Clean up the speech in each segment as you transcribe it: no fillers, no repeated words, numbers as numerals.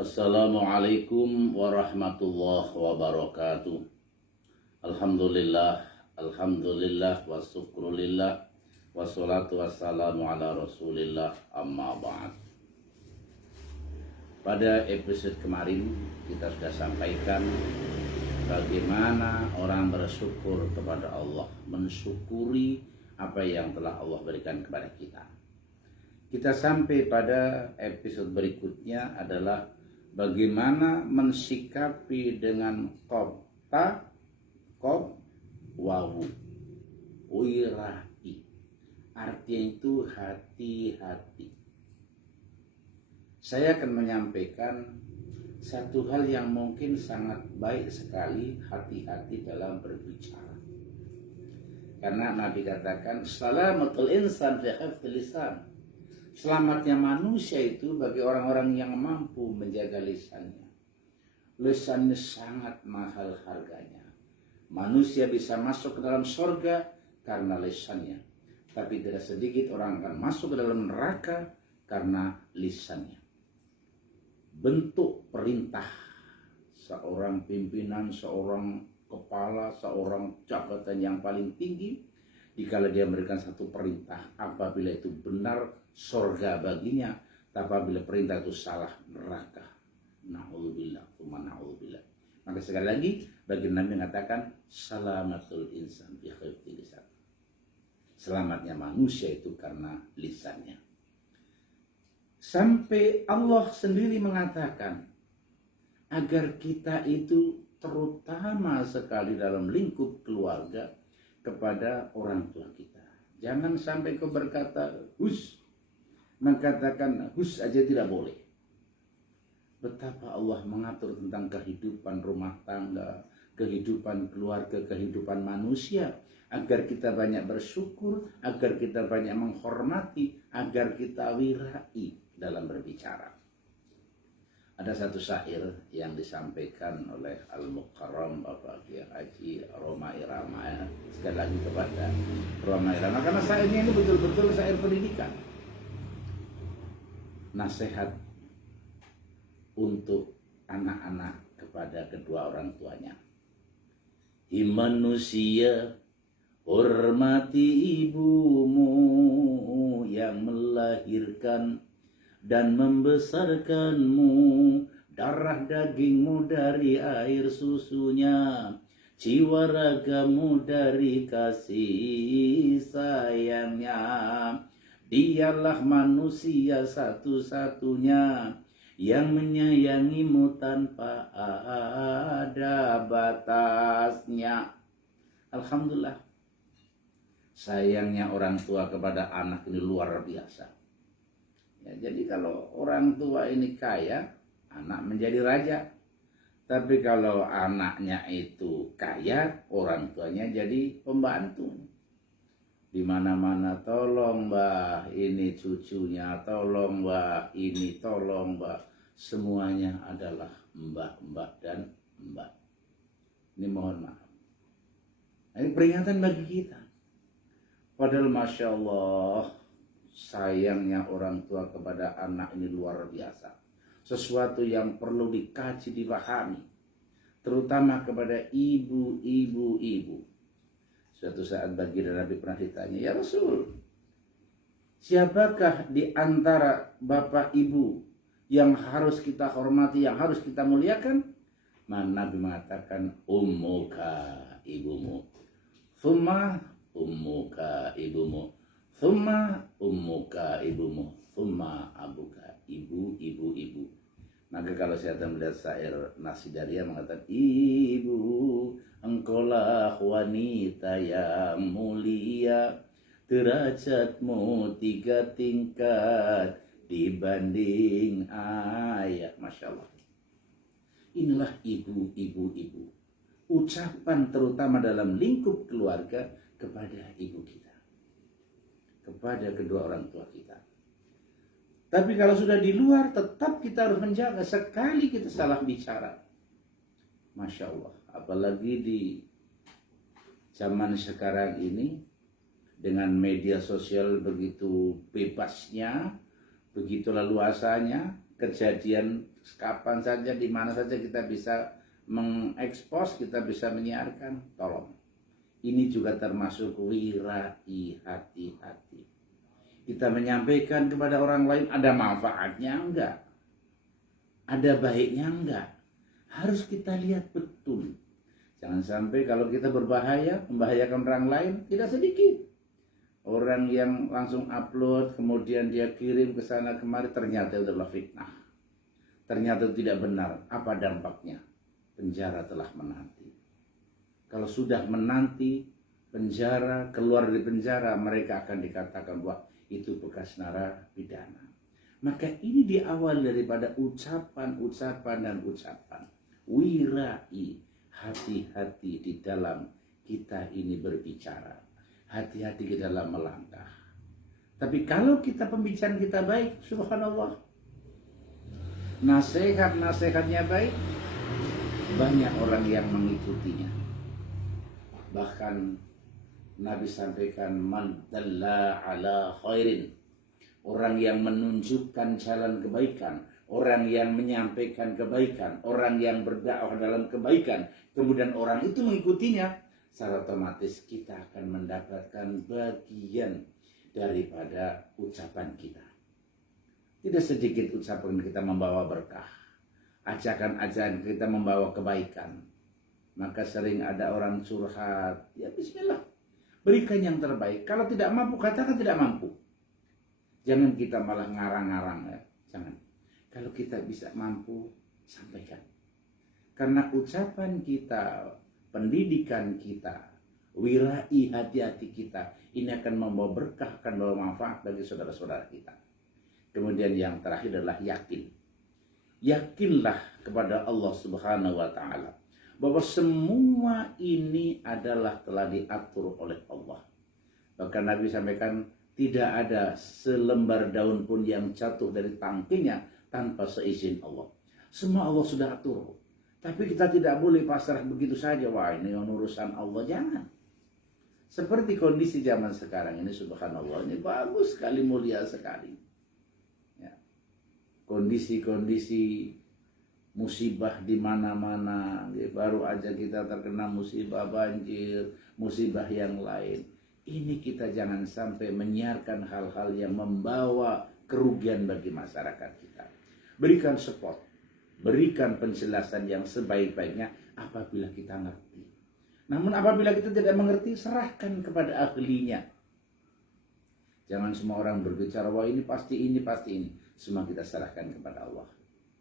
Assalamualaikum warahmatullahi wabarakatuh. Alhamdulillah, alhamdulillah, wa syukrulillah, wassalatu wassalamu ala rasulillah, amma ba'd. Pada episode kemarin kita sudah sampaikan bagaimana orang bersyukur kepada Allah, mensyukuri apa yang telah Allah berikan kepada kita. Kita sampai pada episode berikutnya adalah bagaimana mensikapi dengan wawu wirai, artinya itu hati-hati. Saya akan menyampaikan satu hal yang mungkin sangat baik sekali, hati-hati dalam berbicara. Karena Nabi katakan salamatul insan fi hifdzil lisan, selamatnya manusia itu bagi orang-orang yang mampu menjaga lisannya. Lisannya sangat mahal harganya. Manusia bisa masuk ke dalam surga karena lisannya, tapi tidak sedikit orang akan masuk ke dalam neraka karena lisannya. Bentuk perintah seorang pimpinan, seorang kepala, seorang jabatan yang paling tinggi, dikala dia memberikan satu perintah, apabila itu benar surga baginya, apabila perintah itu salah neraka. Na'udzubillah, na'udzubillah. Maka sekali lagi bagi Nabi mengatakan salamatul insan fi hifdzil lisan, selamatnya manusia itu karena lisannya. Sampai Allah sendiri mengatakan agar kita itu terutama sekali dalam lingkup keluarga kepada orang tua kita. Jangan sampai kau berkata hus, mengatakan hus aja tidak boleh. Betapa Allah mengatur tentang kehidupan rumah tangga, kehidupan keluarga, kehidupan manusia, agar kita banyak bersyukur, agar kita banyak menghormati, agar kita wirai dalam berbicara. Ada satu syair yang disampaikan oleh Al-Mukarram Bapak Kiai Haji Roma Irama, ya. Sekali lagi kepada Roma Irama, karena syairnya ini betul-betul syair pendidikan. Nasihat untuk anak-anak kepada kedua orang tuanya. Hi manusia, hormati ibumu yang melahirkan dan membesarkanmu, darah dagingmu dari air susunya, jiwa ragamu dari kasih sayangnya. Dialah manusia satu-satunya yang menyayangimu tanpa ada batasnya. Alhamdulillah, sayangnya orang tua kepada anak ini luar biasa. Ya, jadi kalau orang tua ini kaya, anak menjadi raja. Tapi kalau anaknya itu kaya, orang tuanya jadi pembantu. Di mana-mana tolong mbah, ini cucunya, tolong mbah, ini tolong mbah. Semuanya adalah mbah-mbah dan mbah. Ini mohon maaf. Ini peringatan bagi kita. Padahal Masya Allah, sayangnya orang tua kepada anak ini luar biasa. Sesuatu yang perlu dikaji, dipahami. Terutama kepada ibu-ibu. Suatu saat baginda Nabi pernah ditanya, ya Rasul, siapakah di antara bapak ibu yang harus kita hormati, yang harus kita muliakan? Nabi mengatakan, ummuka, ibumu. Thumma ummuka, ibumu. Thumma ummuka, ibumu. Thumma abuka, ibu. Maka kalau saya melihat syair Nasidaria mengatakan, ibu, engkaulah wanita yang mulia, derajatmu 3 tingkat dibanding ayah. Masya Allah. Inilah ibu. Ucapan terutama dalam lingkup keluarga kepada ibu kita, kepada kedua orang tua kita. Tapi kalau sudah di luar, tetap kita harus menjaga. Sekali kita salah bicara, Masya Allah, apalagi di zaman sekarang ini, dengan media sosial begitu bebasnya, begitu leluasanya, kejadian kapan saja, di mana saja kita bisa mengekspos, kita bisa menyiarkan. Tolong, ini juga termasuk wirai, hati-hati. Kita menyampaikan kepada orang lain, ada manfaatnya enggak? Ada baiknya enggak? Harus kita lihat betul. Jangan sampai kalau kita berbahaya, membahayakan orang lain, tidak sedikit orang yang langsung upload, kemudian dia kirim ke sana kemari, ternyata itu adalah fitnah. Ternyata tidak benar. Apa dampaknya? Penjara telah menanti. Kalau sudah menanti penjara, keluar dari penjara, mereka akan dikatakan bahwa itu bekas narapidana. Maka ini diawali daripada ucapan dan ucapan. Wirai, hati-hati di dalam kita ini berbicara. Hati-hati di dalam melangkah. Tapi kalau kita pembicaraan kita baik, subhanallah, nasihatnya baik, banyak orang yang mengikutinya. Bahkan Nabi sampaikan, man dalla ala khairin, orang yang menunjukkan jalan kebaikan, orang yang menyampaikan kebaikan, orang yang berdakwah dalam kebaikan, kemudian orang itu mengikutinya, secara otomatis kita akan mendapatkan bagian daripada ucapan kita. Tidak sedikit ucapan kita membawa berkah, ajakan-ajakan kita membawa kebaikan. Maka sering ada orang curhat, ya bismillah, berikan yang terbaik. Kalau tidak mampu, katakan tidak mampu. Jangan kita malah ngarang-ngarang, ya. Jangan. Kalau kita bisa mampu, sampaikan. Karena ucapan kita, pendidikan kita, wirai, hati-hati kita, ini akan membawa berkah, akan membawa manfaat bagi saudara-saudara kita. Kemudian yang terakhir adalah yakin. Yakinlah kepada Allah Subhanahu wa Ta'ala bahwa semua ini adalah telah diatur oleh Allah. Bahkan Nabi sampaikan, tidak ada selembar daun pun yang jatuh dari tangkinya tanpa seizin Allah. Semua Allah sudah atur. Tapi kita tidak boleh pasrah begitu saja. Wah, ini urusan Allah. Jangan. Seperti kondisi zaman sekarang ini, subhanallah, ini bagus sekali, mulia sekali. Ya. Kondisi-kondisi musibah di mana-mana. Ya, baru aja kita terkena musibah banjir, musibah yang lain. Ini kita jangan sampai menyiarkan hal-hal yang membawa kerugian bagi masyarakat kita. Berikan support, berikan penjelasan yang sebaik-baiknya apabila kita ngerti. Namun apabila kita tidak mengerti, serahkan kepada ahlinya. Jangan semua orang berbicara, wah ini pasti ini, pasti ini. Semua kita serahkan kepada Allah.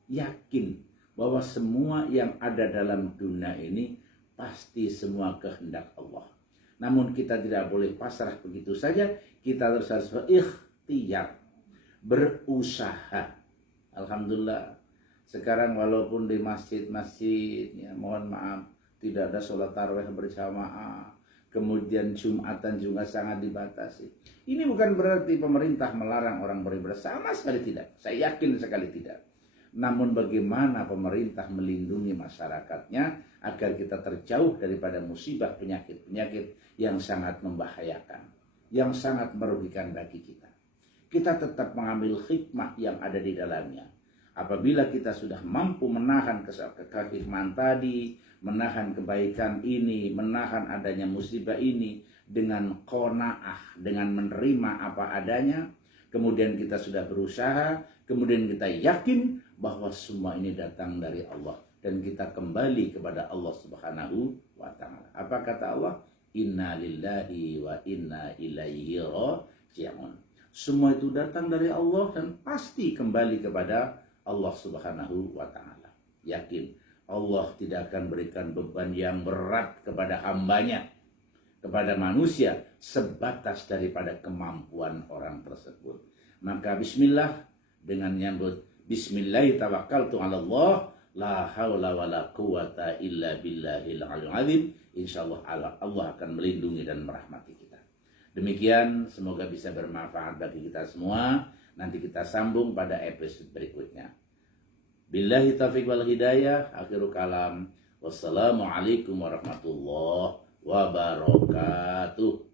Yakin bahwa semua yang ada dalam dunia ini pasti semua kehendak Allah. Namun kita tidak boleh pasrah begitu saja. Kita harus berikhtiar, berusaha. Alhamdulillah, sekarang walaupun di masjid-masjid, ya, mohon maaf, tidak ada sholat tarawih berjamaah, kemudian Jumatan juga sangat dibatasi. Ini bukan berarti pemerintah melarang orang beribadah, sama sekali tidak. Saya yakin sekali tidak. Namun bagaimana pemerintah melindungi masyarakatnya agar kita terjauh daripada musibah penyakit-penyakit yang sangat membahayakan, yang sangat merugikan bagi kita. Kita tetap mengambil hikmah yang ada di dalamnya. Apabila kita sudah mampu menahan kehikmahan tadi, menahan kebaikan ini, menahan adanya musibah ini dengan qanaah, dengan menerima apa adanya, kemudian kita sudah berusaha, kemudian kita yakin bahwa semua ini datang dari Allah dan kita kembali kepada Allah Subhanahu wa Ta'ala. Apa kata Allah? Inna lillahi wa inna ilaihi raji'un. Semua itu datang dari Allah dan pasti kembali kepada Allah Subhanahu wa Ta'ala. Yakin Allah tidak akan berikan beban yang berat kepada hambanya, kepada manusia, sebatas daripada kemampuan orang tersebut. Maka bismillah, dengan nyambut bismillahirrahmanirrahim, la haula wa la quwata illa billahil aliyil azim. Insyaallah Allah akan melindungi dan merahmati kita. Demikian, semoga bisa bermanfaat bagi kita semua. Nanti kita sambung pada episode berikutnya. Billahi taufiq wal hidayah. Akhirul kalam. Wassalamualaikum warahmatullahi wabarakatuh.